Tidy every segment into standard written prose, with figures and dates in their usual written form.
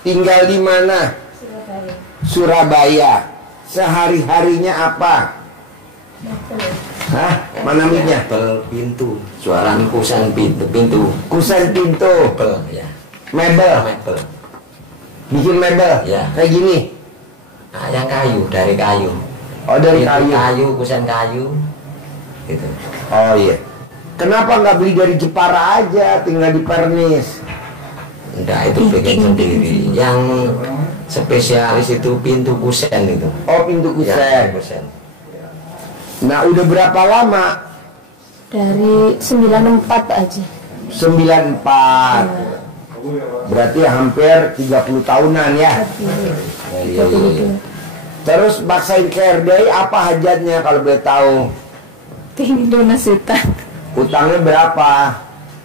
Tinggal di mana? Surabaya. Surabaya. Sehari-harinya apa? Hah? Mana mic-nya? Mebel pintu, jualan kusen pintu. Kusen pintu. Mebel, ya. Mebel. Mebel. Bikin mebel? Ya. Kayak gini? Nah, yang kayu, dari kayu. Oh, dari Pintu kayu. kayu, kusen kayu. Gitu. Oh iya. Kenapa nggak beli dari Jepara aja, tinggal di Pernis? Enggak, itu bikin sendiri. Yang spesialis itu pintu kusen itu. Oh, pintu kusen. Ya, kusen. Nah, udah berapa lama? Dari 94 aja. 94. Berarti hampir 30 tahunan ya. Iya, iya. Terus baksain KRDI apa hajatnya kalau boleh tahu? Tinggi lunas utang. Utangnya berapa?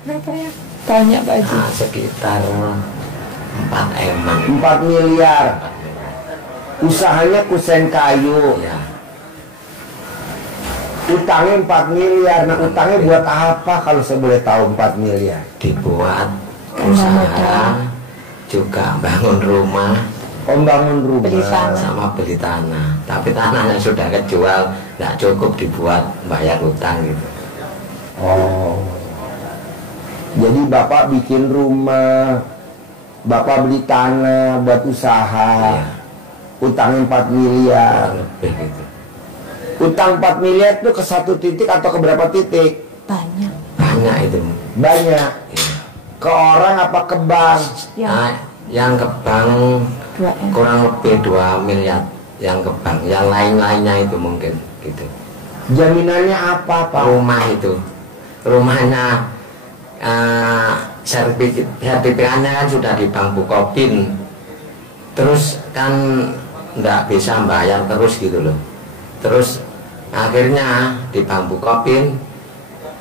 Berapa ya? Banyak Pak Haji. Nah, sekitar 4 M. 4 miliar. Usahanya kusen kayu. Ya. Utangnya 4 miliar. Nah, utangnya buat apa kalau saya boleh tahu 4 miliar? Dibuat usaha, juga bangun rumah, Bangun rumah. Beli tanah. sama beli tanah. Tapi tanahnya sudah kejual, nggak cukup dibuat bayar utang gitu. Oh. Jadi Bapak bikin rumah, Bapak beli tanah buat usaha. Iya. Utangnya 4 miliar. Kurang lebih gitu. Utang 4 miliar itu ke satu titik atau ke berapa titik? Banyak. Banyak itu. Banyak. Iya. Ke orang apa ke bank? Nah, yang ke bank 2M. kurang lebih 2 miliar yang ke bank. Yang lain-lainnya itu mungkin gitu. Jaminannya apa, Pak? Rumah itu, rumahnya sertifikatnya kan sudah di Bank Bukopin. Terus kan nggak bisa bayar terus gitu loh. Terus akhirnya di Bank Bukopin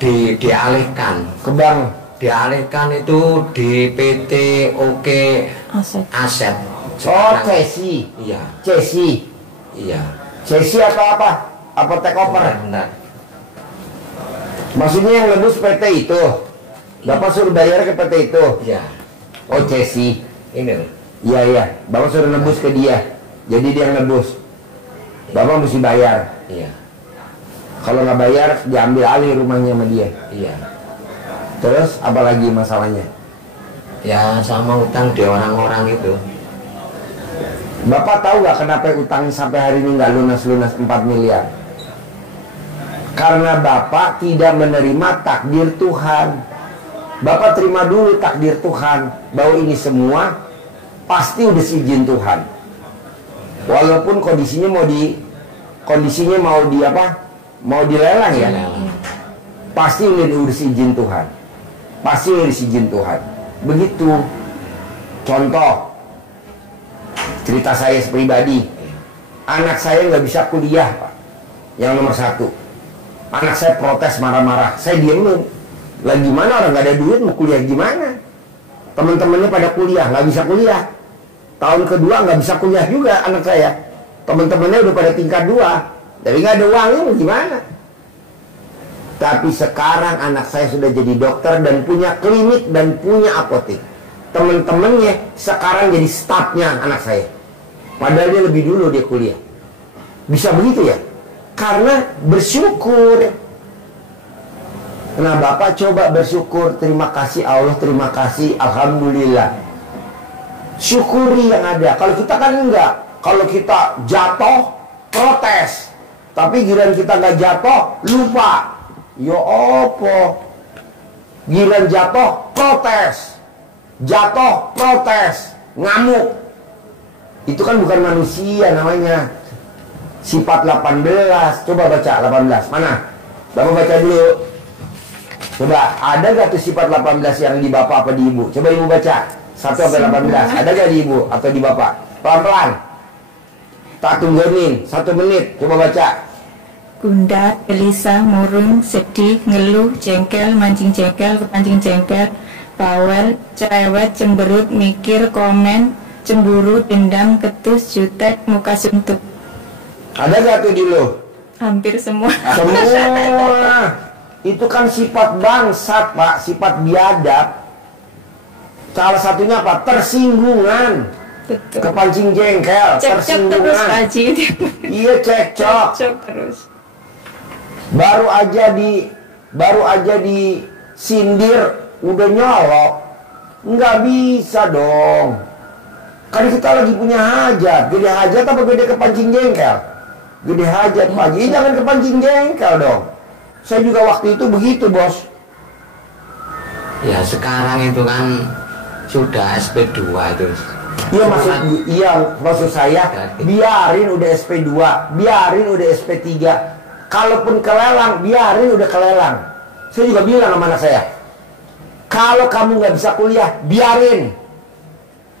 dialihkan Ke bank. dialihkan itu di PT Oke Aset. Aset. Oh, Sekarang- Cesi. Iya, Cesi. iya. Cesi atau apa? Apa take over? Benar. Maksudnya yang nebus PT itu. Bapak suruh bayar ke PT itu. Iya, Oh, Cesi. ini loh. Iya, iya. Bapak suruh nebus ke dia. Jadi dia yang nebus. Bapak mesti bayar. Iya, Kalau nggak bayar, diambil alih rumahnya sama dia. iya. Terus, apa lagi masalahnya? Ya sama utang di orang-orang itu. Bapak tahu nggak kenapa utangnya sampai hari ini nggak lunas-lunas 4 miliar? Karena Bapak tidak menerima takdir Tuhan. Bapak terima dulu takdir Tuhan bahwa ini semua pasti udah seizin Tuhan. Walaupun kondisinya mau di apa? Mau dilelang ya. Pasti udah seizin Tuhan. Pasti udah seizin Tuhan. Begitu. Contoh, cerita saya pribadi, anak saya nggak bisa kuliah, Pak. Yang nomor 1, anak saya protes marah-marah, saya diemin. Lah gimana, orang nggak ada duit mau kuliah gimana? Teman-temannya pada kuliah, nggak bisa kuliah. Tahun kedua nggak bisa kuliah juga anak saya. Teman-temannya udah pada tingkat 2, tapi nggak ada uangnya mau gimana? Tapi sekarang anak saya sudah jadi dokter dan punya klinik dan punya apotek. Teman-temannya sekarang jadi stafnya anak saya. Padahal dia lebih dulu dia kuliah. Bisa begitu ya? Karena bersyukur. Nah, Bapak coba bersyukur. Terima kasih Allah, terima kasih, alhamdulillah. Syukuri yang ada. Kalau kita kan enggak. Kalau kita jatuh, protes. Tapi giliran kita nggak jatuh, lupa. Ya apa? Giliran jatuh, protes. Jatuh, protes, ngamuk. Itu kan bukan manusia namanya. Sifat 18. Coba baca 18. Mana? Bapak baca dulu. Coba, ada gak tuh sifat 18 yang di bapak apa di ibu? Coba ibu baca 1 sampai 18. Ada gak di ibu atau di bapak? Pelan-pelan. Tak tungguin 1 menit. Coba baca. Gundah, gelisah, murung, sedih, ngeluh, jengkel, mancing jengkel, kepancing jengkel, bawel, cerewet, cemberut, mikir, komen, cemburu, dendam, ketus, jutek, muka suntuk. Ada gak tuh di lo? Hampir semua. Semua. Itu kan sifat bangsat, Pak, sifat biadab. Salah satunya apa? Tersinggungan. Betul. Kepancing jengkel, Cekcok terus tersinggungan. Pak Haji. Iya, cekcok. Cekcok terus. Baru aja disindir udah nyolok. Nggak bisa dong. Kan kita lagi punya hajat. Gede hajat apa gede kepancing jengkel? Gede hajat, Pak Haji. Jangan kepancing jengkel dong. Saya juga waktu itu begitu, Bos. Ya sekarang itu kan sudah SP2 itu. Maksud saya biarin udah SP2, biarin udah SP3. Kalaupun kelelang, biarin udah kelelang. Saya juga bilang sama anak saya, kalau kamu nggak bisa kuliah, biarin.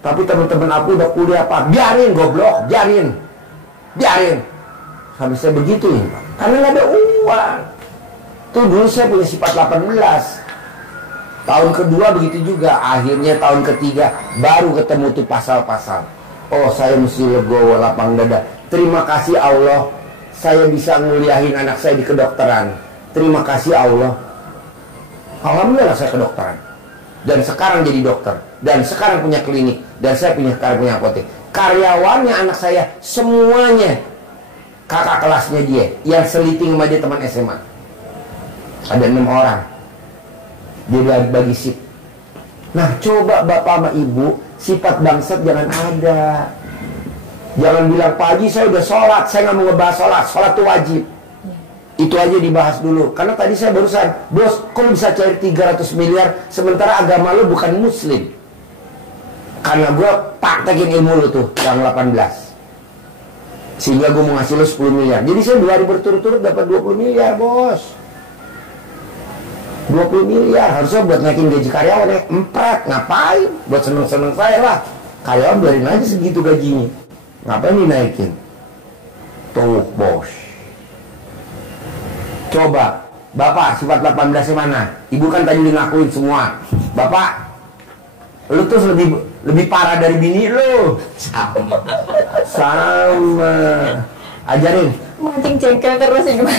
Tapi teman-teman aku udah kuliah, Pak, biarin goblok, biarin. Sampai saya begituin, Pak. Karena nggak ada uang. Tuh dulu saya punya sifat 18. Tahun kedua begitu juga. Akhirnya tahun ketiga baru ketemu tuh pasal-pasal. Oh, saya mesti legowo, lapang dada. Terima kasih Allah, saya bisa nguliahin anak saya di kedokteran. Terima kasih Allah. Alhamdulillah saya kedokteran. Dan sekarang jadi dokter. Dan sekarang punya klinik. Dan saya sekarang punya apotek. Karyawannya anak saya semuanya kakak kelasnya dia, yang seliting sama dia teman SMA. Ada 6 orang. Dia bagi sip. Nah, coba bapak sama ibu, sifat bangsat jangan ada. Jangan bilang, Pak Haji saya udah sholat, saya nggak mau ngebahas sholat tuh wajib. Itu aja dibahas dulu. Karena tadi saya barusan, bos, kok lu bisa cari 300 miliar sementara agama lu bukan muslim? Karena gue praktekin ilmu lu tuh, yang 18. Sehingga gue mau ngasih lu 10 miliar. Jadi saya 2 hari berturut-turut dapat 20 miliar, bos. 20 miliar harusnya buat naikin gaji karyawan ya. Empret, ngapain? Buat seneng-seneng saya lah. Karyawan biarin aja segitu gajinya. Ngapain dinaikin? Tuh, bos. Coba, Bapak sifat 18 mana? Ibu kan tadi udah ngakuin semua. Bapak, lu tuh lebih parah dari bini lu. Sama. Ajarin. Mancing jengkel terus ini, Pak.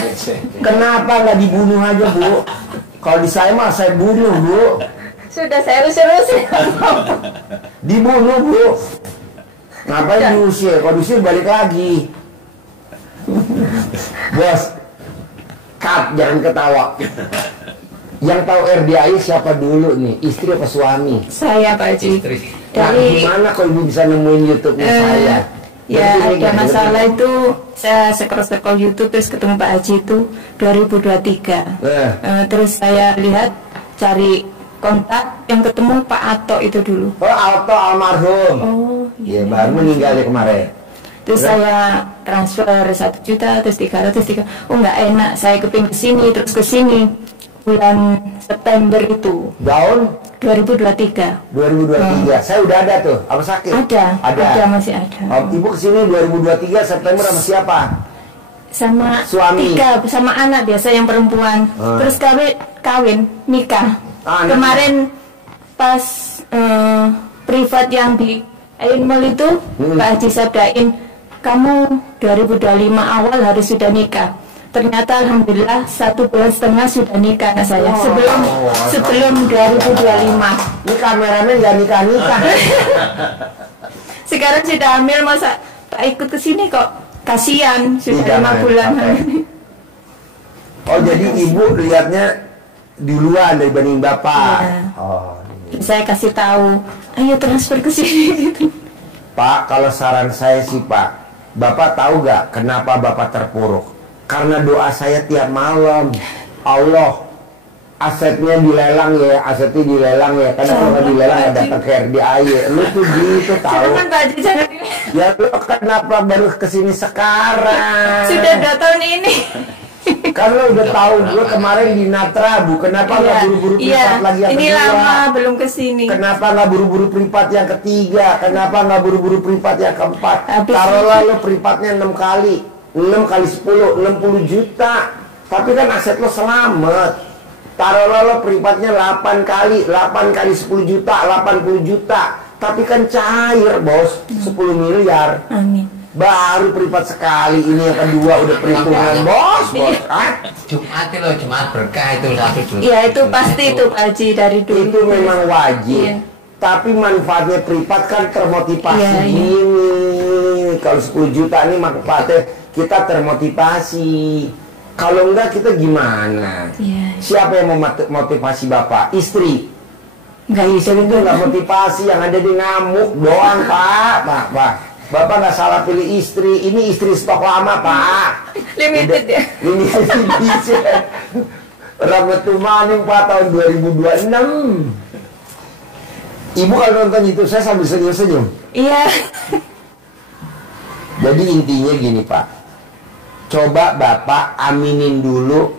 Kenapa nggak dibunuh aja, Bu? Kalau di saya mah saya bunuh, Bu. Sudah saya urus-urusin. Dibunuh, Bu. Ngapain diusir? Kalau diusir balik lagi. Bos, cut, jangan ketawa. Yang tahu RDI siapa dulu nih? Istri apa suami? Saya, Pak Haji. Nah, gimana kalau ibu bisa nemuin YouTube-nya saya? Ya, ada masalah itu saya scroll YouTube terus ketemu Pak Haji itu 2023. Terus saya lihat cari kontak yang ketemu Pak Ato itu dulu. Oh, Ato almarhum. Oh, iya, baru meninggal ya kemarin. Terus saya transfer 1 juta, terus 300. Oh, nggak enak, saya kepingin kesini, terus kesini bulan September itu. Tahun 2023. 2023. Saya udah ada tuh. Apa sakit? Ada, masih ada. Ibu kesini 2023 September sama siapa? Sama suami. 3, sama anak biasa yang perempuan. Terus kawin, nikah. Kemarin pas privat yang di Ain Mall itu, Pak Haji sabdain, kamu 2025 awal harus sudah nikah. Ternyata alhamdulillah 1,5 bulan sudah nikah anak saya. Sebelum 2025. Ini kameramen gak nikah-nikah. Sekarang sudah hamil, masa tak ikut ke sini kok? Kasihan, sudah 5 bulan. Oh, jadi ibu lihatnya duluan dibanding bapak. Ya. Oh. Saya kasih tahu, ayo transfer ke sini gitu. Pak, kalau saran saya sih, Pak, Bapak tahu gak kenapa Bapak terpuruk? Karena doa saya tiap malam, Allah, asetnya dilelang ya, asetnya dilelang ya. Karena kalau nggak dilelang ada ke RDI. Lu tuh gitu tahu. Jangan Pak Haji, jangan. Ya lu kenapa baru kesini sekarang? Sudah 2 tahun ini. Kan lu udah tahu gue kemarin di Natra, Bu. Kenapa nggak buru-buru privat lagi yang ini kedua? Ini lama belum kesini. Kenapa nggak buru-buru privat yang ketiga? Kenapa nggak buru-buru privat yang keempat? Habis taruhlah lu privatnya 6 kali. 6 kali 10, 60 juta. Tapi kan aset lo selamat. Taruhlah lo pripatnya 8 kali 10 juta, 80 juta. Tapi kan cair, bos. 10 miliar. Amin. Baru privat sekali, ini yang kedua udah perhitungan, bos. Jumat loh, Jumat berkah itu 1 juta. Iya, itu pasti itu Pak Haji dari dulu. Itu memang wajib. Iya. Tapi manfaatnya privat kan termotivasi Iya, iya. gini. Kalau 10 juta ini manfaatnya kita termotivasi. Kalau enggak kita gimana? Iya. Siapa yang mau motivasi bapak? Istri. Enggak bisa Istri itu nggak motivasi, yang ada di ngamuk doang, Pak. Pak. Bapak nggak salah pilih istri. Ini istri stok lama, Pak. Limited ya. Limited edition. Rahmatul Maning, Pak, tahun 2026. Ibu kalau nonton itu saya sambil senyum-senyum. Iya. Jadi intinya gini, Pak. Coba Bapak aminin dulu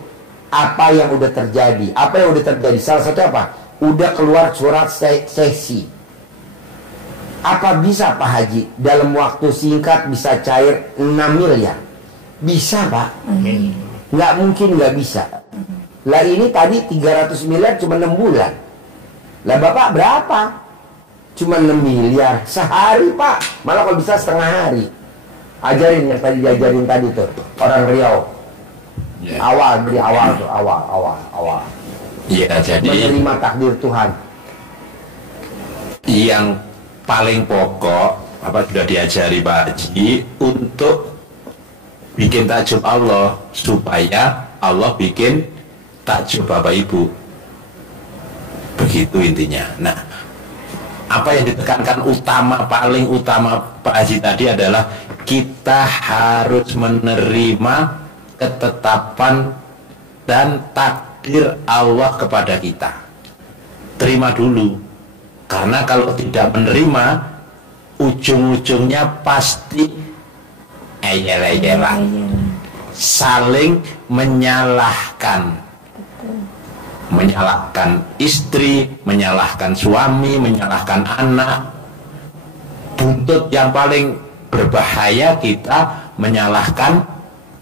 apa yang udah terjadi. Apa yang udah terjadi? Salah satu apa? Udah keluar surat sesi. Apa bisa Pak Haji dalam waktu singkat bisa cair 6 miliar? Bisa, Pak. Nggak mungkin nggak bisa. Lah ini tadi 300 miliar cuma 6 bulan. Lah Bapak berapa? Cuma 6 miliar sehari, Pak. Malah kalau bisa setengah hari. Ajarin yang tadi diajarin tadi tuh orang Riau. Yeah. Awal dari awal tuh, awal. Iya, jadi Menerima takdir Tuhan. yang paling pokok apa sudah diajari Pak Haji untuk bikin takjub Allah supaya Allah bikin takjub Bapak Ibu. Begitu intinya. Nah, apa yang ditekankan paling utama Pak Haji tadi adalah kita harus menerima ketetapan dan takdir Allah kepada kita. Terima dulu. Karena kalau tidak menerima, ujung-ujungnya pasti eyel-eyelan. Saling menyalahkan. Menyalahkan istri, menyalahkan suami, menyalahkan anak. Buntut yang paling berbahaya kita menyalahkan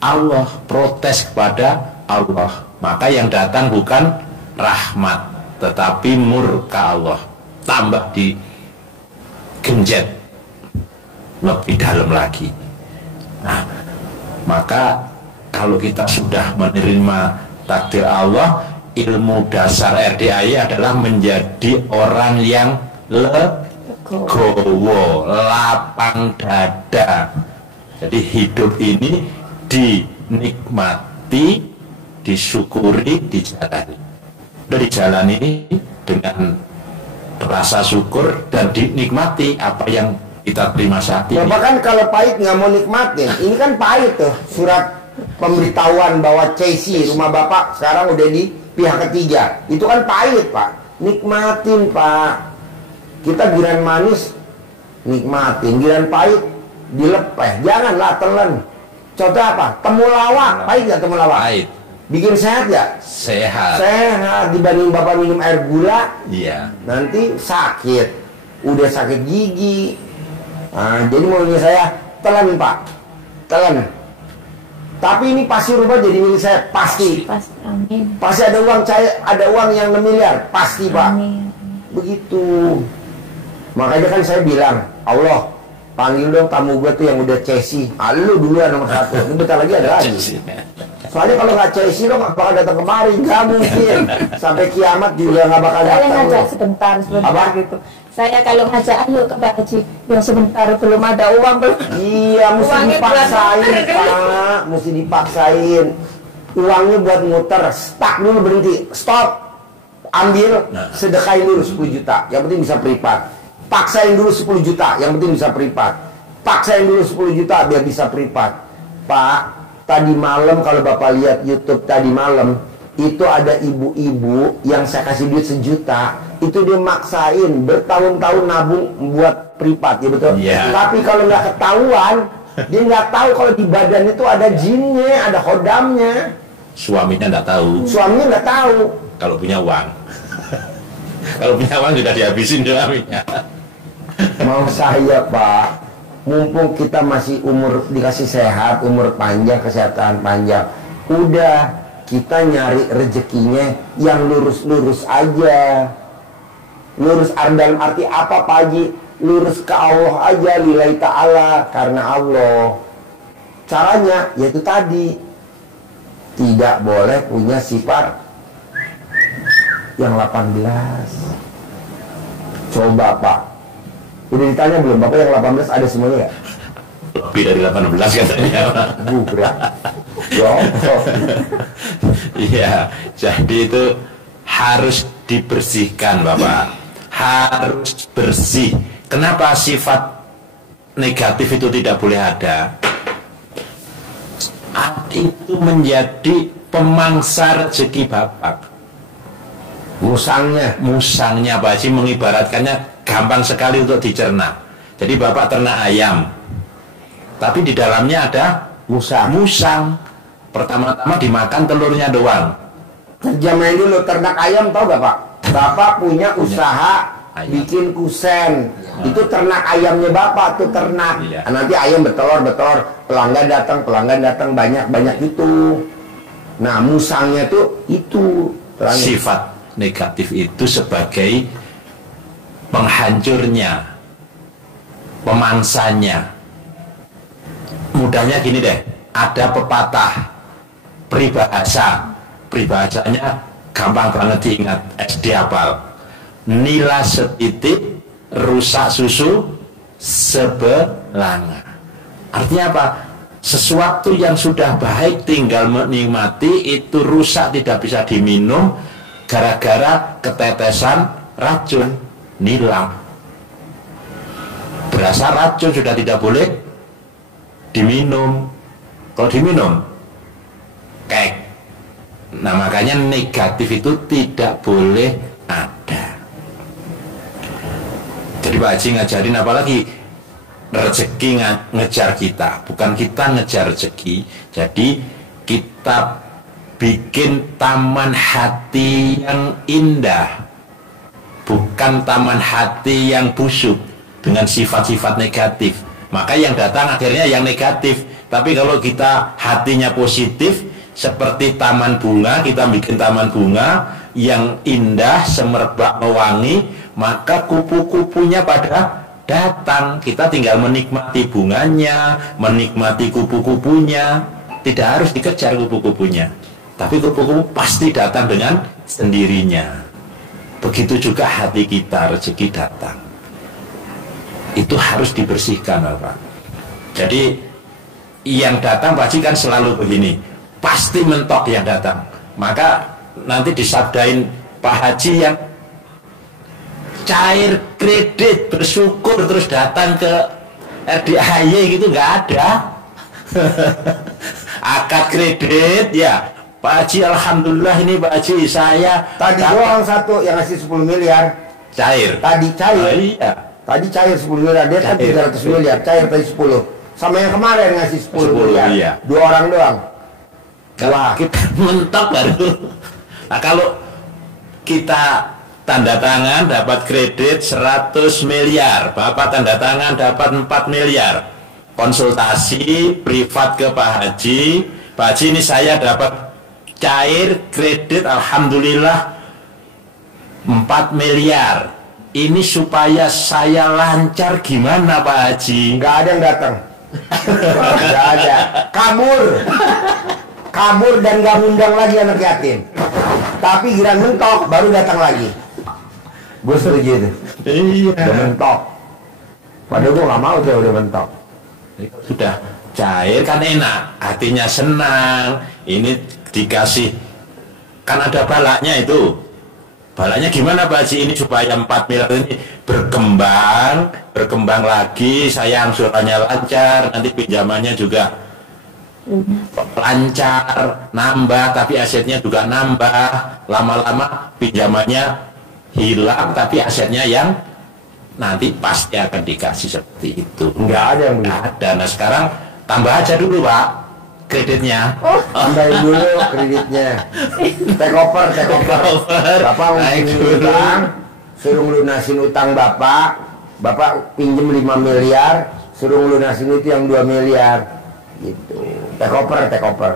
Allah, protes kepada Allah. Maka yang datang bukan rahmat, tetapi murka Allah. Tambah digenjet lebih dalam lagi. Nah, maka kalau kita sudah menerima takdir Allah, ilmu dasar RDAI adalah menjadi orang yang legowo, lapang dada. Jadi hidup ini dinikmati, disyukuri, dijalani. Udah dijalani dengan rasa syukur dan dinikmati apa yang kita terima saat ini. Bapak kan kalau pahit nggak mau nikmatin. Ini kan pahit tuh surat pemberitahuan bahwa CC rumah Bapak sekarang udah di pihak ketiga. Itu kan pahit, Pak. Nikmatin, Pak. Kita giran manis nikmatin, giran pahit dilepeh. Janganlah telan. Contoh apa? Temulawak. Pahit nggak temulawak? Pahit. Bikin sehat ya? Sehat. Sehat. Dibanding Bapak minum air gula, Iya. nanti sakit. Udah sakit gigi. Nah, jadi maunya saya telan, Pak. Telan. Tapi ini pasti rubah jadi milik saya, pasti. Pas, amin. Pasti ada uang cair, ada uang yang 6 miliar, pasti, Pak. Amin. Begitu. Makanya kan saya bilang, Allah, panggil dong tamu gue tuh yang udah cesi. Lu duluan nomor 1. Ini bentar lagi ada lagi. Soalnya kalau nggak cesi lo nggak bakal datang kemari, nggak mungkin. Sampai kiamat juga nggak bakal Saya datang. ngajak lo. sebentar Apa? gitu. Saya kalau ngajak ayo ke Pak Haji, ya sebentar belum ada uang belum. Iya, mesti Uangnya dipaksain, buat muter, Pak. Mesti dipaksain. Uangnya buat muter, stuck dulu, berhenti, stop. Ambil, sedekahin dulu 10 juta. Yang penting bisa privat. Paksain dulu 10 juta, yang penting bisa privat. Paksain dulu 10 juta biar bisa privat. Pak, tadi malam kalau Bapak lihat YouTube tadi malam, itu ada ibu-ibu yang saya kasih duit 1 juta. Itu dia maksain bertahun-tahun nabung buat privat, ya betul. Yeah. Tapi kalau nggak ketahuan, dia nggak tahu kalau di badan itu ada jinnya, ada khodamnya. Suaminya nggak tahu. Suaminya nggak tahu. Kalau punya uang. Kalau punya uang sudah dihabisin suaminya. Mau saya, Pak, mumpung kita masih umur dikasih sehat, umur panjang, kesehatan panjang, udah kita nyari rezekinya yang lurus-lurus aja. Lurus dalam arti apa Pak Haji? Lurus ke Allah aja, lillahi ta'ala, karena Allah. Caranya yaitu tadi, tidak boleh punya sifat yang 18. Coba Pak, udah ditanya belum Bapak yang 18 ada semuanya ya? Lebih dari 18 katanya Pak. Berat. Iya, jadi itu harus dibersihkan Bapak. Harus bersih. Kenapa sifat negatif itu tidak boleh ada? Itu menjadi pemangsa rezeki Bapak. Musangnya Pak Haji mengibaratkannya gampang sekali untuk dicerna. Jadi Bapak ternak ayam, tapi di dalamnya ada musang. Pertama-tama dimakan telurnya doang. Terjemahin dulu, ternak ayam tahu gak Pak? Bapak punya usaha ayam. Bikin kusen, itu ternak ayamnya Bapak tuh ternak. Nanti ayam bertelur, pelanggan datang banyak itu. Nah musangnya tuh itu sifat negatif itu sebagai penghancurnya, pemangsanya. Mudahnya gini deh, ada pepatah peribahasanya gampang banget diingat, SD hafal. Nila setitik, rusak susu sebelanga. Artinya apa? Sesuatu yang sudah baik tinggal menikmati, itu rusak tidak bisa diminum gara-gara ketetesan racun. Nila berasa racun sudah tidak boleh diminum. Kalau diminum kek. Nah makanya negatif itu tidak boleh ada. Jadi Pak Haji ngajarin apalagi rezeki ngejar kita, bukan kita ngejar rezeki. Jadi kita bikin taman hati yang indah, bukan taman hati yang busuk dengan sifat-sifat negatif. Maka yang datang akhirnya yang negatif. Tapi kalau kita hatinya positif, seperti taman bunga, kita bikin taman bunga yang indah, semerbak mewangi, maka kupu-kupunya pada datang. Kita tinggal menikmati bunganya, menikmati kupu-kupunya. Tidak harus dikejar kupu-kupunya, tapi kupu-kupu pasti datang dengan sendirinya. Begitu juga hati kita, rezeki datang. Itu harus dibersihkan Bapak. Jadi yang datang Pak Haji kan selalu begini, pasti mentok yang datang. Maka nanti disabdain Pak Haji yang cair kredit bersyukur terus datang ke RDAY gitu, nggak ada. Akad kredit ya Pak Haji, alhamdulillah ini Pak Haji saya tadi doang satu yang ngasih 10 miliar cair. Tadi cair. Oh, iya. Tadi cair 10 miliar, dia kan 300 miliar, cair tadi 10. Sama yang kemarin ngasih 10 miliar. Iya. 2 orang doang. Wah, kita mentok baru. Nah, kalau kita tanda tangan dapat kredit 100 miliar, Bapak tanda tangan dapat 4 miliar. Konsultasi privat ke Pak Haji. Pak Haji, ini saya dapat cair kredit alhamdulillah 4 miliar. Ini supaya saya lancar gimana Pak Haji? Nggak ada yang datang. Nggak ada. Kabur dan nggak ngundang lagi anak yatim. Tapi giran mentok baru datang lagi. Gue setuju itu. Iya. Udah mentok. Padahal gue nggak mau tuh udah mentok. Sudah cair kan enak, hatinya senang. Ini dikasih, kan ada balaknya itu. Balanya gimana Pak Haji, ini supaya 4 miliar ini berkembang lagi, saya angsurannya lancar, nanti pinjamannya juga lancar, nambah, tapi asetnya juga nambah, lama-lama pinjamannya hilang, tapi asetnya yang nanti pasti akan dikasih seperti itu. Nggak ada yang begitu. Ada. Nah sekarang tambah aja dulu Pak kreditnya. Tambahin dulu kreditnya. Take over. Bapak mau utang, suruh lunasin utang Bapak. Bapak pinjem 5 miliar, suruh lunasin itu yang 2 miliar. Gitu. Take over.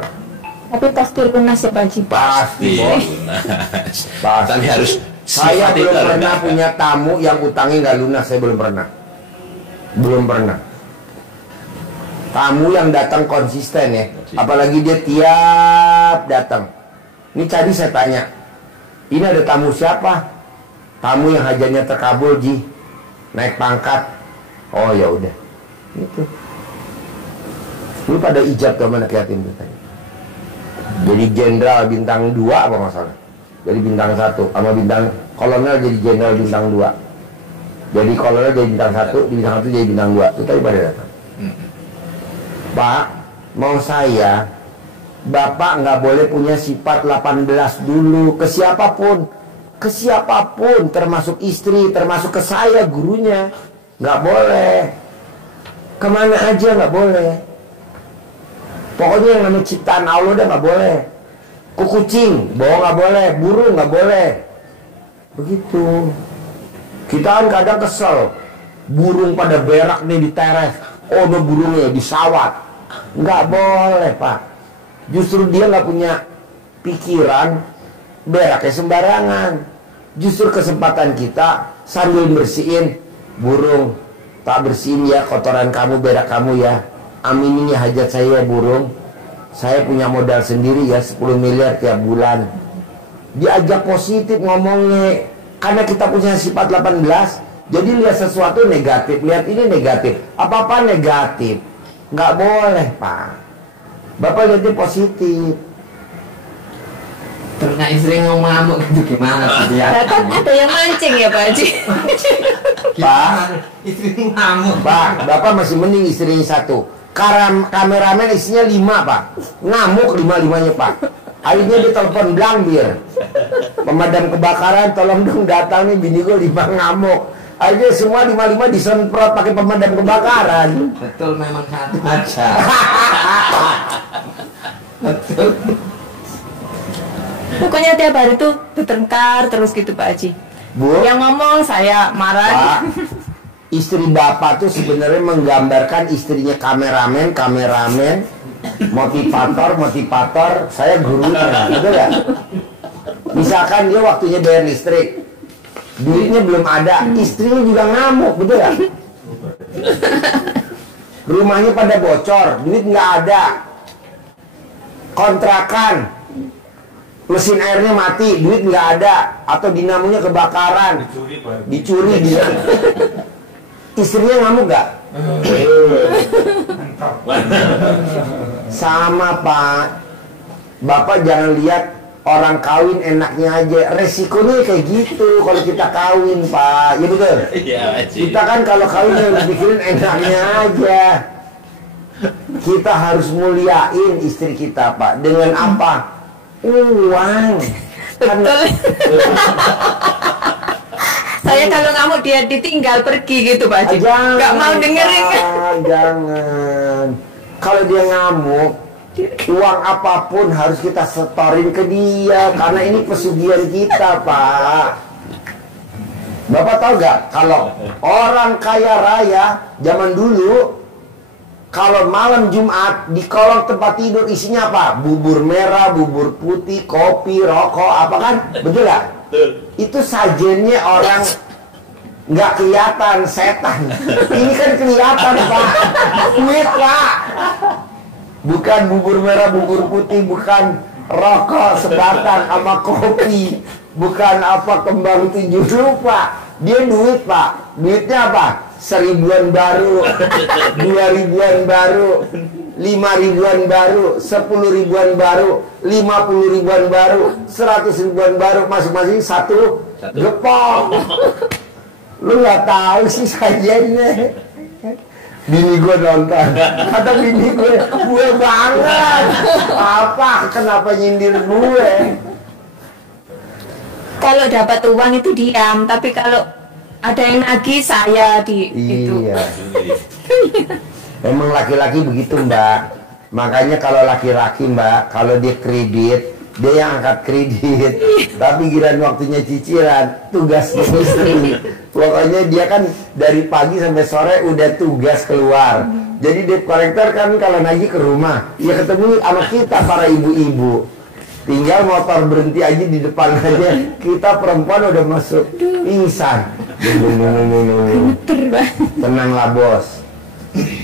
Tapi takdir lunas ya Pak Haji. Pasti, Bos. Tapi harus saya sifat belum itu pernah ada. punya tamu yang utangnya nggak lunas, saya belum pernah. Belum pernah. Tamu yang datang konsisten ya, apalagi dia tiap datang. Ini tadi saya tanya, ini ada tamu siapa? Tamu yang hajatnya terkabul, Ji, naik pangkat. Oh ya udah, itu. Lu pada ijab tuh anak yatim tuh tadi. Jadi jenderal bintang 2 apa masalah? Jadi bintang 1 sama bintang kolonel jadi jenderal bintang 2. Jadi kolonel jadi bintang 1, di bintang 1 jadi bintang 2. Itu tadi pada datang. Pak, mau saya, Bapak nggak boleh punya sifat 18 dulu ke siapapun. Ke siapapun, termasuk istri, termasuk ke saya gurunya. Nggak boleh. Kemana aja nggak boleh. Pokoknya yang namanya ciptaan Allah udah nggak boleh. Ke kucing, bawa nggak boleh. Burung nggak boleh. Begitu. Kita kan kadang kesel. Burung pada berak nih di teres. Oh, udah burungnya disawat. Nggak boleh, Pak. Justru dia nggak punya pikiran beraknya sembarangan. Justru kesempatan kita sambil bersihin burung, tak bersihin ya kotoran kamu, berak kamu ya. Aminin ya hajat saya ya burung. Saya punya modal sendiri ya 10 miliar tiap bulan. Diajak positif ngomongnya. Karena kita punya sifat 18, jadi lihat sesuatu negatif, lihat ini negatif, apa-apa negatif. Nggak boleh, Pak. Bapak lihatnya positif. Terus nah istri ngamuk gitu gimana dia? Kan ada yang mancing ya Pak Haji. Pak, Istri ngamuk. Pak, Bapak masih mending istrinya 1. Kameramen istrinya 5, Pak. Ngamuk 5-5-nya, Pak. Akhirnya dia telepon Blambir. Pemadam kebakaran, tolong dong datang nih, bini gue 5 ngamuk. Akhirnya semua 5-5 disemprot pakai pemadam kebakaran. Betul, memang satu aja. Betul. Pokoknya tiap hari tuh bertengkar terus gitu Pak Haji. Bu, Yang ngomong saya marah. Pak, istri Bapak tuh sebenarnya menggambarkan istrinya kameramen, motivator, saya gurunya, betul gak? Misalkan dia waktunya bayar listrik, duitnya belum ada, istrinya juga ngamuk, betul gak? Rumahnya pada bocor, duit nggak ada, kontrakan, mesin airnya mati, duit nggak ada, atau dinamonya kebakaran, dicuri dia. Istrinya ngamuk gak? Sama, Pak. Bapak jangan lihat orang kawin enaknya aja, resikonya kayak gitu kalau kita kawin, Pak. Ya betul. Kita kan kalau kawin yang dipikirin enaknya aja. Kita harus muliain istri kita, Pak. Dengan apa? Uang. Betul. Saya kalau ngamuk dia ditinggal pergi gitu Pak Haji. Nggak mau dengerin. Jangan. Kalau dia ngamuk, uang apapun harus kita setorin ke dia, karena ini pesugihan kita, Pak. Bapak tahu gak, kalau orang kaya raya zaman dulu, kalau malam Jumat di kolong tempat tidur isinya apa? Bubur merah, bubur putih, kopi, rokok, apa kan? Betul gak? Itu sajennya orang nggak kelihatan, setan. Ini kan kelihatan, Pak. Duit, Pak. Bukan bubur merah, bubur putih, bukan rokok sebatang sama kopi, bukan apa kembang 7 Pak. Dia duit, Pak. Duitnya apa? 1000-an baru, 2000-an baru, 5.000-an baru, 10.000-an baru, 50.000-an baru, 100.000-an baru, masing-masing satu gepok. Lu nggak tahu sih sajennya. Bini gue nonton, kata bini gue banget. Apa? Kenapa nyindir gue? Kalau dapat uang itu diam, tapi kalau ada yang nagih saya itu. Iya. Emang laki-laki begitu, Mbak. Makanya kalau laki-laki, Mbak, kalau dia kredit, dia yang angkat kredit. Tapi giliran waktunya cicilan, tugasnya istri. Pokoknya dia kan dari pagi sampai sore udah tugas keluar. Jadi debt collector kan kalau nagih ke rumah, ya ketemu sama kita para ibu-ibu. Tinggal motor berhenti aja di depan aja, kita perempuan udah masuk pingsan. Tenanglah bos.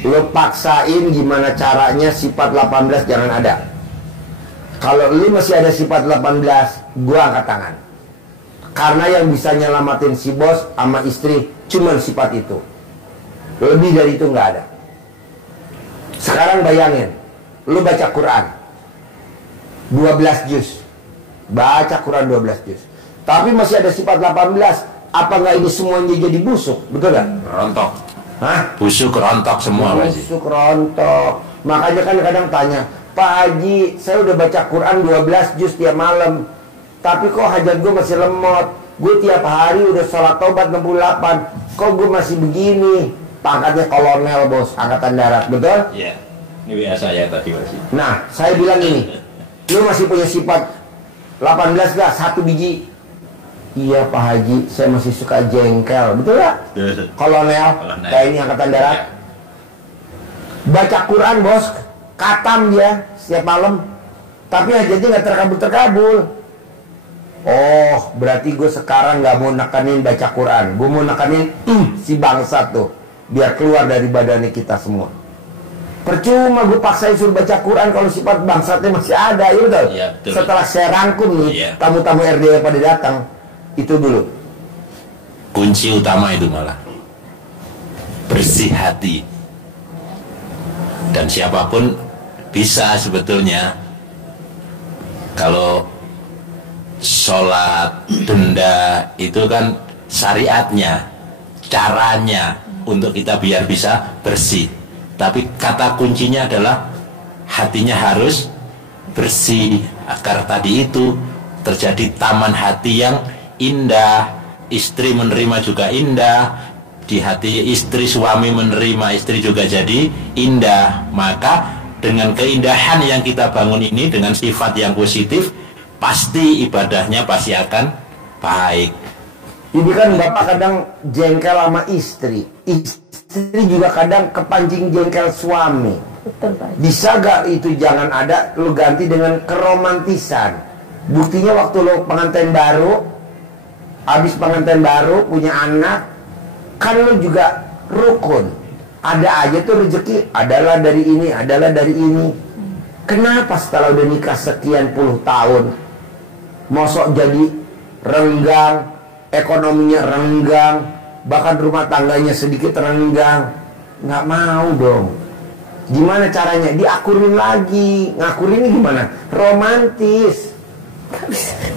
Lo paksain gimana caranya sifat 18 jangan ada. Kalau lu masih ada sifat 18, gua angkat tangan. Karena yang bisa nyelamatin si bos sama istri cuman sifat itu. Lebih dari itu nggak ada. Sekarang bayangin, lu baca Quran 12 juz. Baca Quran 12 juz. Tapi masih ada sifat 18. Apa nggak ini semuanya jadi busuk? Betul nggak? Rontok. Hah? Busuk rontok semua, Pak Haji. Busuk rontok. Makanya kan kadang tanya, Pak Haji, saya udah baca Quran 12 juz tiap malam, tapi kok hajat gue masih lemot. Gue tiap hari udah sholat taubat 68, kok gue masih begini. Pangkatnya kolonel bos, angkatan darat, betul? Iya. Ini WA saya tadi, Pak Haji. Nah, saya bilang ini, lu masih punya sifat 18 gak? 1 biji. Iya Pak Haji, saya masih suka jengkel, betul gak? Kolonel, kayak ini angkatan darat. Baca Quran bos, katam dia setiap malam, tapi hajatnya gak terkabul-terkabul. Oh, berarti gue sekarang gak mau nekanin baca Quran. Gue mau nekanin si bangsat tuh, biar keluar dari badannya kita semua. Percuma gue paksain suruh baca Quran kalau sifat bangsatnya masih ada, ya betul? Ya, betul. Setelah saya rangkum nih, tamu-tamu RD pada datang, itu dulu. Kunci utama itu malah bersih hati. Dan siapapun bisa sebetulnya kalau sholat denda itu kan syariatnya, caranya untuk kita biar bisa bersih. Tapi kata kuncinya adalah hatinya harus bersih agar tadi itu terjadi taman hati yang indah. Istri menerima juga indah, di hati istri suami menerima istri juga jadi indah. Maka dengan keindahan yang kita bangun ini, dengan sifat yang positif, pasti ibadahnya pasti akan baik. Ini kan bapak kadang jengkel sama istri, istri juga kadang kepancing jengkel suami. Betul, Pak. Bisa gak itu jangan ada, lu ganti dengan keromantisan. Buktinya waktu lu pengantin baru, habis pengantin baru punya anak, kan lu juga rukun. Ada aja tuh rezeki, adalah dari ini, adalah dari ini. Kenapa setelah udah nikah sekian puluh tahun, mosok jadi renggang, ekonominya renggang, bahkan rumah tangganya sedikit renggang? Nggak mau dong. Gimana caranya? Diakurin lagi. Ngakurinnya gimana? Romantis.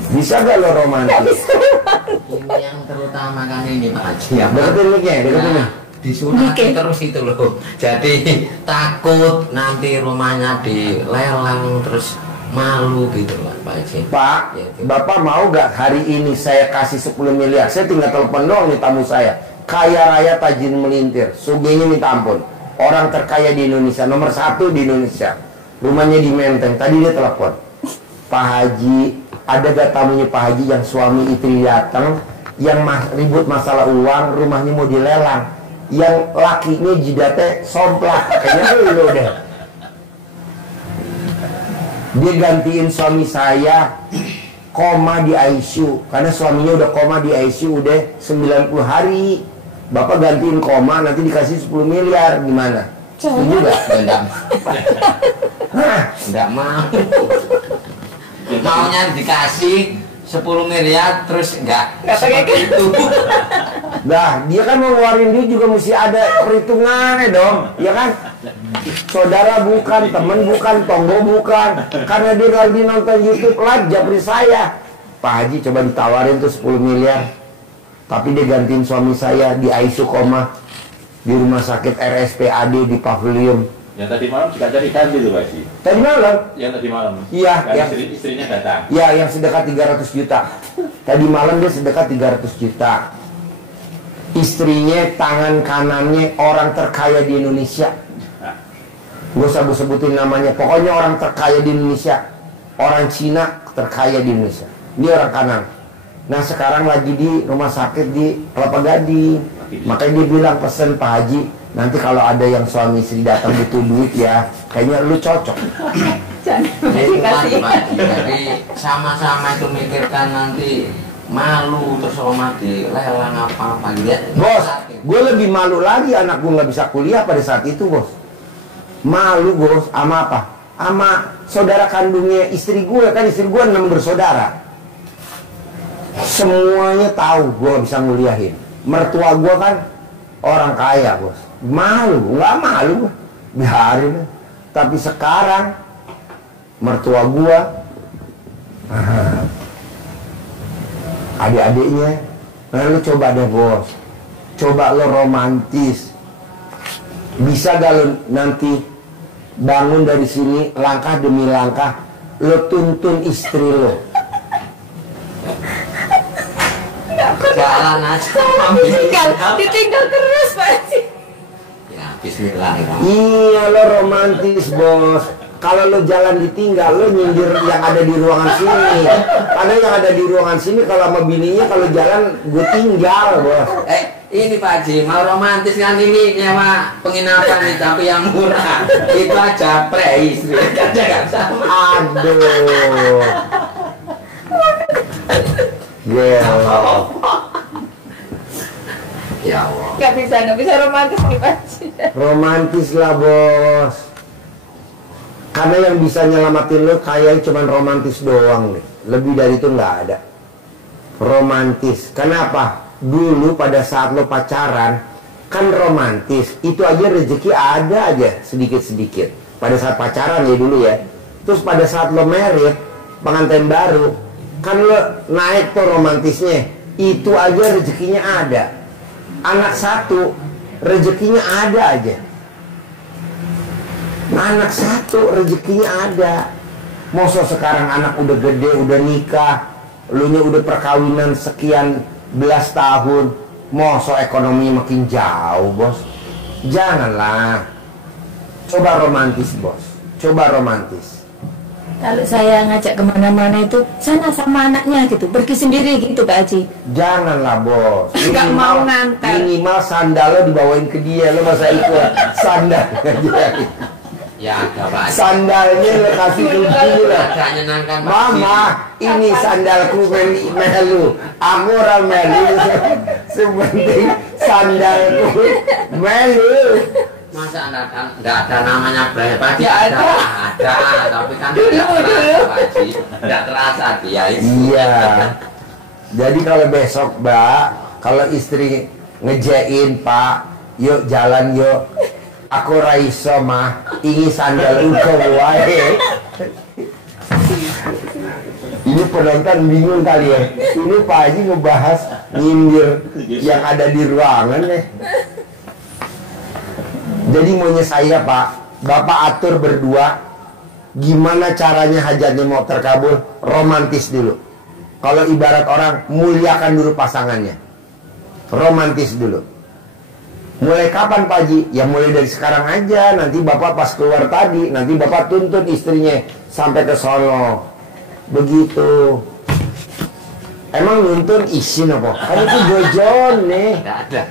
Bisa gak lo romantis? Ini yang terutama kan ini Pak Haji ya. Deketin mic-nya, deketin mic. Disunati terus itu loh. Jadi takut nanti rumahnya dilelang terus malu gitu Pak Haji. Pak, ya, gitu. Bapak mau gak hari ini saya kasih 10 miliar? Saya tinggal telepon doang nih tamu saya. Kaya raya tajin melintir, sugihnya minta ampun. Orang terkaya di Indonesia, nomor 1 di Indonesia. Rumahnya di Menteng. Tadi dia telepon, Pak Haji, ada gak tamunya Pak Haji yang suami istri datang, yang ribut masalah uang, rumahnya mau dilelang, yang lakinya jidatnya somplak, kayaknya lu deh. Dia gantiin suami saya koma di ICU, karena suaminya udah koma di ICU udah 90 hari. Bapak gantiin koma, nanti dikasih 10 miliar, gimana? Setuju gak? Enggak mau. Maunya dikasih 10 miliar terus enggak seperti itu. Nah, dia kan mau ngeluarin dia juga mesti ada perhitungannya dong, ya kan? Saudara bukan, temen bukan, tonggo bukan. Karena dia lagi nonton YouTube live japri saya. Pak Haji coba ditawarin tuh 10 miliar. Tapi dia gantiin suami saya di ICU koma di rumah sakit RSPAD di Pavilion. Yang tadi malam juga jadi ganti tuh Pak Haji. Tadi malam? Yang tadi malam. Iya, yang istrinya datang. Ya, yang sedekah 300 juta. Tadi malam dia sedekah 300 juta. Istrinya tangan kanannya orang terkaya di Indonesia. Gue sebutin namanya. Pokoknya orang terkaya di Indonesia. Orang Cina terkaya di Indonesia. Dia orang kanan. Nah sekarang lagi di rumah sakit di Kelapa Gading. Makanya dia bilang pesen Pak Haji, nanti kalau ada yang suami istri datang butuh duit ya, kayaknya lu cocok. Jadi sama-sama itu mikirkan nanti malu terus sama lelang apa-apa gitu ya. Bos, gue lebih malu lagi anak gue nggak bisa kuliah pada saat itu, bos. Malu, bos, sama apa? Sama saudara kandungnya istri gue, kan istri gue 6 bersaudara. Semuanya tahu gue nggak bisa nguliahin. Mertua gue kan orang kaya, bos. Malu, nggak malu, biarin. Tapi sekarang mertua gue, adik-adiknya, nah lu coba deh bos, coba lo romantis. Bisa gak lo nanti bangun dari sini langkah demi langkah lo tuntun istri lo. Jalan aja. Ditinggal terus Pak Haji. Ya bismillahirrahmanirrahim. Iya lo romantis bos. Kalau lo jalan ditinggal, lo nyindir yang ada di ruangan sini. Karena yang ada di ruangan sini kalau sama bininya kalau jalan gue tinggal, bos. Ini Pak Haji, mau romantis kan ini nyewa penginapan nih, tapi yang murah. Itu aja pre-istri. Jangan sama. Aduh. Gelo. Ya Allah. Nggak bisa romantis nih Pak Haji. Romantis lah, bos. Karena yang bisa nyelamatin lo kayaknya cuma romantis doang nih. Lebih dari itu nggak ada. Romantis. Kenapa? Dulu pada saat lo pacaran kan romantis. Itu aja rezeki ada aja sedikit-sedikit. Pada saat pacaran ya dulu ya. Terus pada saat lo married, pengantin baru, kan lo naik tuh romantisnya. Itu aja rezekinya ada. Anak satu rezekinya ada aja. Anak satu rezekinya ada. Masa sekarang anak udah gede, udah nikah, lu nya udah perkawinan sekian belas tahun, masa ekonominya makin jauh, bos? Janganlah. Coba romantis, bos. Coba romantis. Kalau saya ngajak kemana-mana itu sana sama anaknya gitu, pergi sendiri gitu Pak Haji. Janganlah, bos. Nggak mau ngantar. Minimal sandal lo dibawain ke dia, lo masa ikut sandal aja. Ya ada Pak Haji. Sandalnya lo kasih ke dia. Agak nyenangkan Pak Haji. Mama, ini sandalku melu. Aku orang melu. Sepenting sandalku melu. Masa nggak ada namanya Pak Haji? Ada, tapi kan tidak terasa Pak Haji. Tidak terasa dia itu. Iya. Jadi kalau besok, Mbak, kalau istri ngejain, Pak, yuk jalan yuk. Aku raiso mah, ini sandal uko wae. Ini penonton bingung kali ya. Ini Pak Haji ngebahas nyindir yang ada di ruangan ya. Jadi maunya saya Pak, Bapak atur berdua gimana caranya hajatnya mau terkabul, romantis dulu. Kalau ibarat orang, muliakan dulu pasangannya. Romantis dulu. Mulai kapan Pak Haji? Ya mulai dari sekarang aja. Nanti Bapak pas keluar tadi, nanti Bapak tuntun istrinya sampai ke sono. Begitu. Emang nuntun isin apa? Kan itu gojon nih. Tidak ada.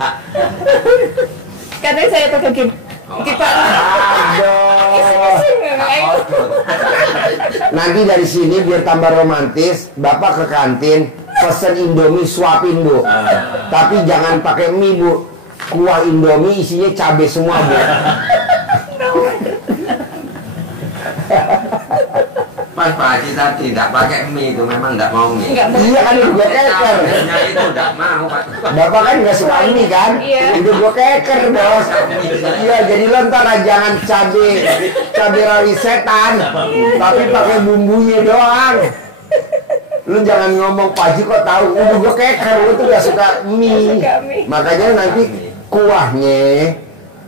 Katanya saya pakai gini. Kita nanti dari sini biar tambah romantis, Bapak ke kantin pesen Indomie suapin Bu. Tapi jangan pakai mie Bu. Kuah Indomie isinya cabai semua Bu. Pas Pak Haji tadi tidak pakai mie itu memang tidak mau mie. Iya kan udah gue keker. Itu tidak mau Pak. Bapak kan nggak suka mie kan? Iya. Udah gue keker bos. Iya jadi lo ntar jangan cabai rawit setan, tapi pakai bumbunya doang. Lu jangan ngomong Pak Haji kok tahu. Udah gue keker, lu tuh gak suka mie. Makanya nanti kuahnya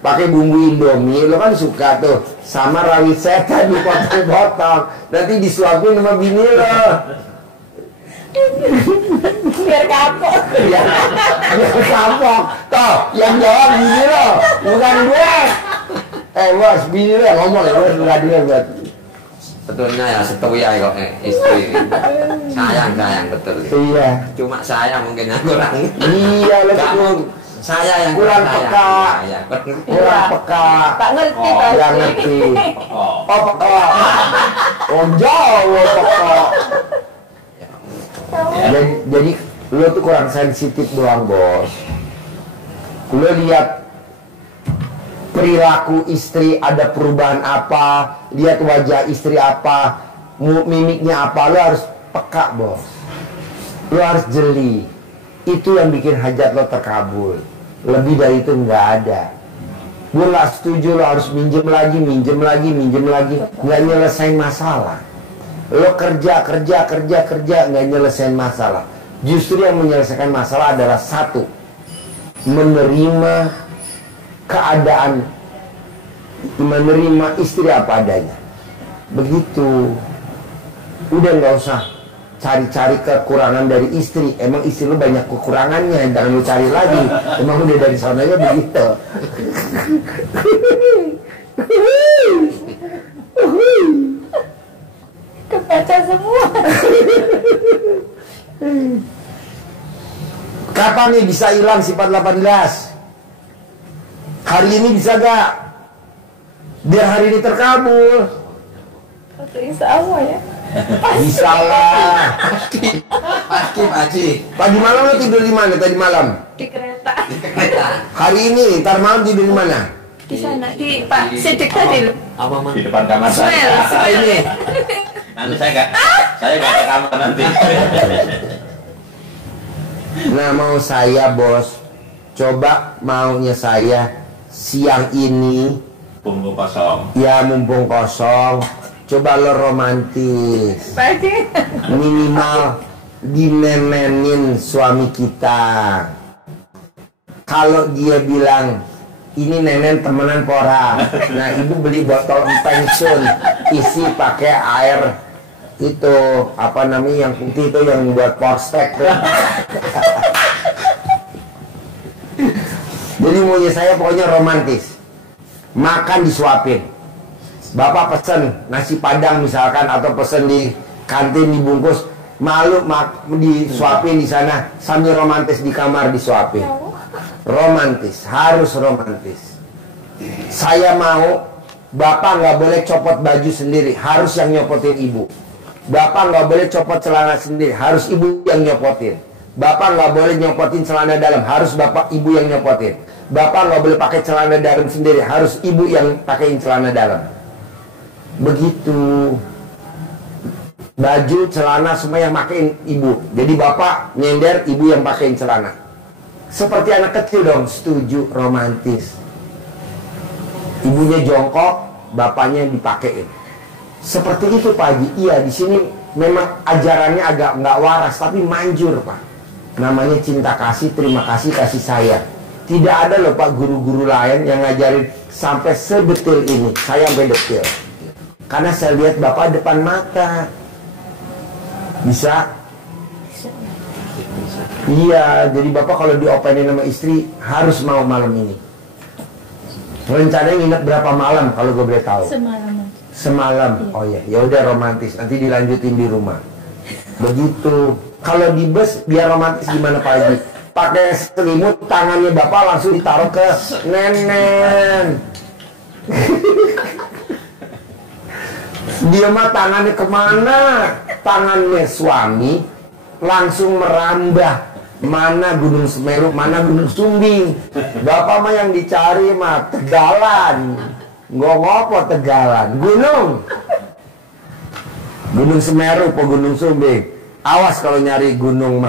pakai bumbu Indomie, lo kan suka tuh sama rawit setan dipotong-potong, nanti disuapin sama bini lo biar kapok. biar kapok. Toh yang jawab bini lo, bukan gue. Bos, bini lo yang ngomong ya, bos bukan dia buat. Betulnya ya setia kok istri. Sayang betul. Iya. Cuma saya mungkin yang kurang. Iya lo Saya yang kurang peka. Ya. Kurang peka. Tak ngerti Oh, Pak Nggak Haji. ngerti. Oh. Oh peka. Oh jauh peka. Jadi lo tuh kurang sensitif doang bos. Lo lihat perilaku istri ada perubahan apa, lihat wajah istri apa, mimiknya apa, lo harus peka bos. Lo harus jeli. Itu yang bikin hajat lo terkabul. Lebih dari itu nggak ada. Gue nggak setuju lo harus minjem lagi, nggak nyelesain masalah. Lo kerja nggak nyelesain masalah. Justru yang menyelesaikan masalah adalah satu, menerima keadaan, menerima istri apa adanya. Begitu. Udah nggak usah cari-cari kekurangan dari istri. Emang istri lu banyak kekurangannya, jangan lu cari lagi. Emang udah dari sananya begitu. Kebaca semua. Kapan nih bisa hilang sifat 18? Hari ini bisa gak? Biar hari ini terkabul. Insya Allah ya. Bisa lah. Pasti Pak Haji. Pagi malam lo tidur di mana tadi malam? Di kereta. Hari ini, ntar malam tidur di mana? Di sana di Pak Sidik tadi loh. Apa man? Di depan kamar Smell, saya. smell. Ini. Nanti saya nggak ke kamar nanti. Nah mau saya bos, coba maunya saya siang ini, Bumbu kosong. ya mumpung kosong, coba lo romantis. Pak Haji. Minimal dinenenin suami kita. Kalau dia bilang ini nenen temenan pora, nah ibu beli botol pensiun isi pakai air itu apa namanya yang putih itu yang buat porstek tuh. Jadi maunya saya pokoknya romantis, makan disuapin. Bapak pesen nasi padang misalkan atau pesen di kantin dibungkus, malu disuapin di sana sambil romantis di kamar disuapin. Romantis, harus romantis. Saya mau bapak nggak boleh copot baju sendiri, harus yang nyopotin ibu. Bapak nggak boleh copot celana sendiri, harus ibu yang nyopotin. Bapak nggak boleh nyopotin celana dalam, harus bapak ibu yang nyopotin. Bapak nggak boleh pakai celana dalam sendiri, harus ibu yang pakein celana dalam. Begitu. Baju, celana semua yang pakein ibu. Jadi bapak nyender, ibu yang pakein celana. Seperti anak kecil dong, setuju, romantis. Ibunya jongkok, bapaknya dipakein. Seperti itu Pak Haji. Iya, di sini memang ajarannya agak nggak waras, tapi manjur Pak. Namanya cinta kasih, terima kasih, kasih sayang. Tidak ada loh Pak guru-guru lain yang ngajarin sampai sedetil ini. Saya sampai detil. Karena saya lihat bapak depan mata. Bisa? Iya, jadi bapak kalau diopenin sama istri harus mau malam ini. Rencananya nginep berapa malam kalau gue boleh tahu? Semalam. Semalam. Oh ya, ya udah romantis. Nanti dilanjutin di rumah. Begitu. Kalau di bus biar romantis gimana Pak Haji? Pakai selimut, tangannya bapak langsung ditaruh ke nenen. Dia mah tangannya kemana? Tangannya suami langsung merambah. Mana Gunung Semeru, mana Gunung Sumbing. Bapak mah yang dicari mah Tegalan. Nggak ngopo Tegalan. Gunung Semeru po Gunung Sumbing. Awas kalau nyari Gunung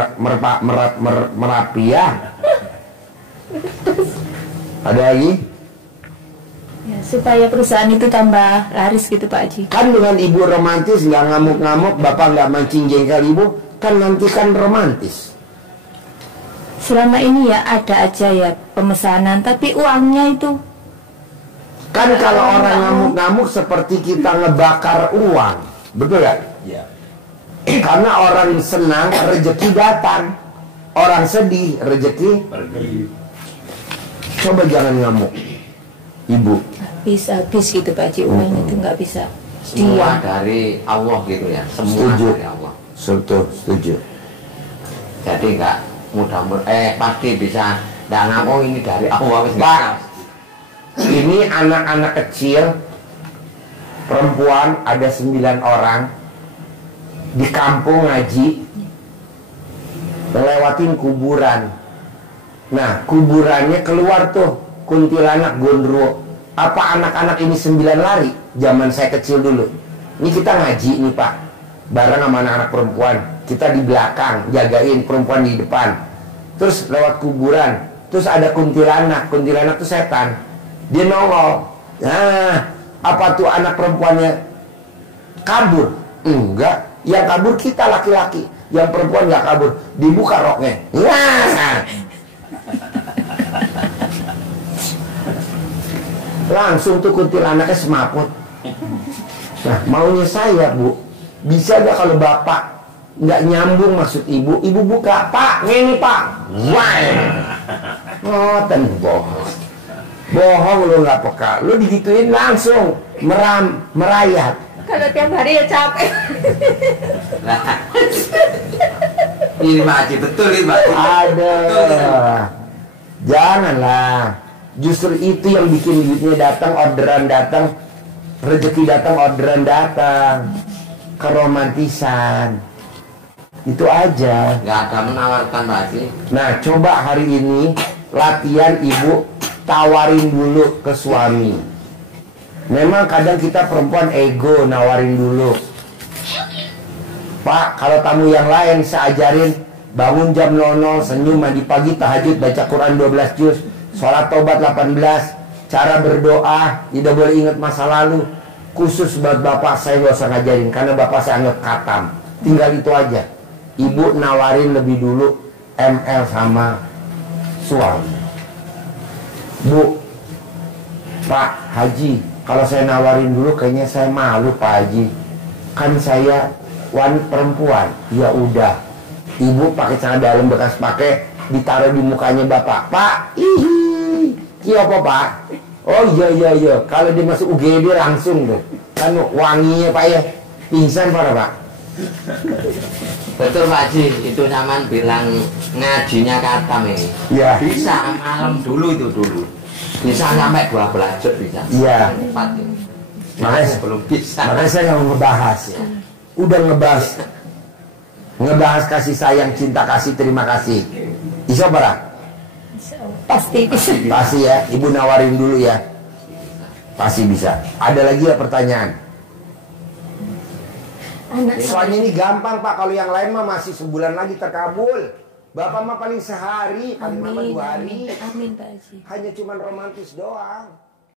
Merapi ya. Ada lagi? Ya, supaya perusahaan itu tambah laris gitu Pak Haji. Kan dengan ibu romantis, nggak ngamuk-ngamuk, bapak nggak mancing jengkel ibu, kan nanti kan romantis. Selama ini ya ada aja ya pemesanan, tapi uangnya itu Kan kalau orang ngamuk-ngamuk seperti kita ngebakar uang, betul ya? Ya. Karena orang senang rezeki datang, orang sedih rezeki Pergi. Coba jangan ngamuk, ibu. habis gitu Pak Haji, uang itu nggak bisa Semua diam. dari Allah gitu ya. Semua Setuju. dari Allah. Setuju. Jadi nggak pasti bisa Nggak ngaku ini dari awal. Pak, ini anak-anak kecil perempuan ada 9 orang di kampung ngaji, lewatin kuburan. Nah, kuburannya keluar tuh kuntilanak gondro. Apa anak-anak ini 9 lari? Zaman saya kecil dulu. Ini kita ngaji nih Pak, bareng sama anak-anak perempuan. Kita di belakang jagain, perempuan di depan. Terus lewat kuburan, terus ada kuntilanak. Kuntilanak tuh setan. Dia nongol. Nah, apa tuh anak perempuannya kabur? Enggak. Yang kabur kita laki-laki, yang perempuan nggak kabur. Dibuka roknya. Nah, langsung tuh kuntilanaknya semaput. Nah, maunya saya Bu, bisa nggak kalau bapak nggak nyambung maksud ibu, ibu buka, Pak, ini Pak. Wah, oh bohong. Bohong lu nggak peka, lu digituin langsung merayat. Kalau tiap hari ya capek. Ini Pak Haji, betul ini Pak. Ada. Janganlah. Justru itu yang bikin duitnya datang, orderan datang, rezeki datang, orderan datang. Keromantisan. Itu aja. Nggak ada menawarkan Pak Haji. Nah, coba hari ini latihan ibu tawarin dulu ke suami. Memang kadang kita perempuan ego nawarin dulu. Pak, kalau tamu yang lain saya ajarin bangun jam 00, senyum, mandi pagi, tahajud, baca Quran 12 juz, sholat tobat 18, cara berdoa, tidak boleh ingat masa lalu. Khusus buat bapak saya gak usah ngajarin, karena bapak saya anggap khatam. Tinggal itu aja. Ibu nawarin lebih dulu ML sama suami. Bu, Pak Haji, kalau saya nawarin dulu kayaknya saya malu Pak Haji. Kan saya wanita perempuan. Ya udah, ibu pakai celana dalam bekas pakai, ditaruh di mukanya bapak. Pak, iya apa Pak? Oh iya. Kalau dia masuk UGD langsung tuh, kan wanginya Pak ya. Pingsan pada Pak. Betul Pak Haji, itu zaman bilang ngajinya katam ini. Ya. Bisa malam dulu itu dulu. Bisa sampai 12 juz bisa. Iya. Cepat ini. Makanya belum bisa. Makanya saya nggak mau ngebahas ya. Udah ngebahas kasih sayang, cinta kasih, terima kasih. Iso bara? Pasti bisa. Pasti ya, ibu nawarin dulu ya. Pasti bisa. Ada lagi ya pertanyaan? Soalnya ini gampang Pak, kalau yang lain mah masih sebulan lagi terkabul. Bapak mah paling sehari, paling lama 2 hari. Amin Pak Haji. Hanya cuman romantis doang.